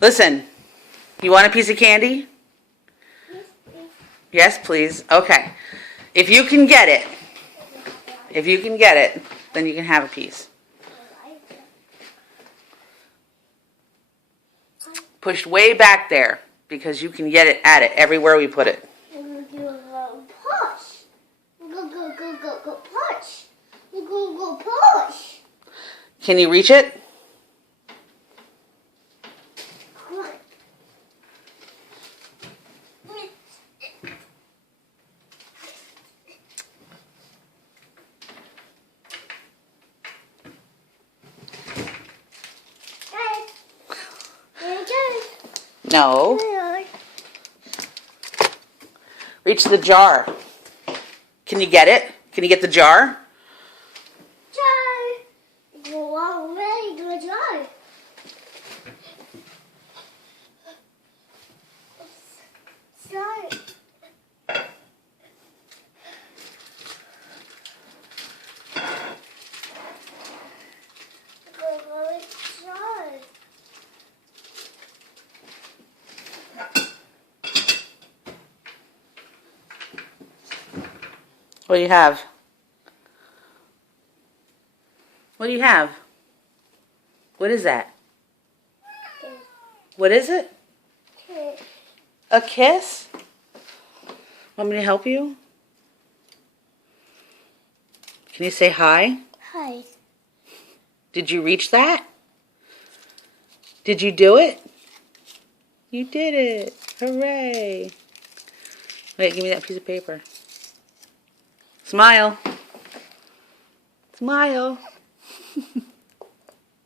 Listen, you want a piece of candy? Yes, please. Yes, please. Okay. If you can get it, then you can have a piece. Pushed way back there because you can get it at it everywhere we put it. We're gonna do a little push. Go push. Go push. Can you reach it? Come on. No. Reach the jar. Can you get it? Can you get the jar? Go already to a jar. Sorry. What do you have? What do you have? What is that? What is it? A kiss? Want me to help you? Can you say hi? Hi. Did you reach that? Did you do it? You did it. Hooray. Wait, give me that piece of paper. Smile. Smile.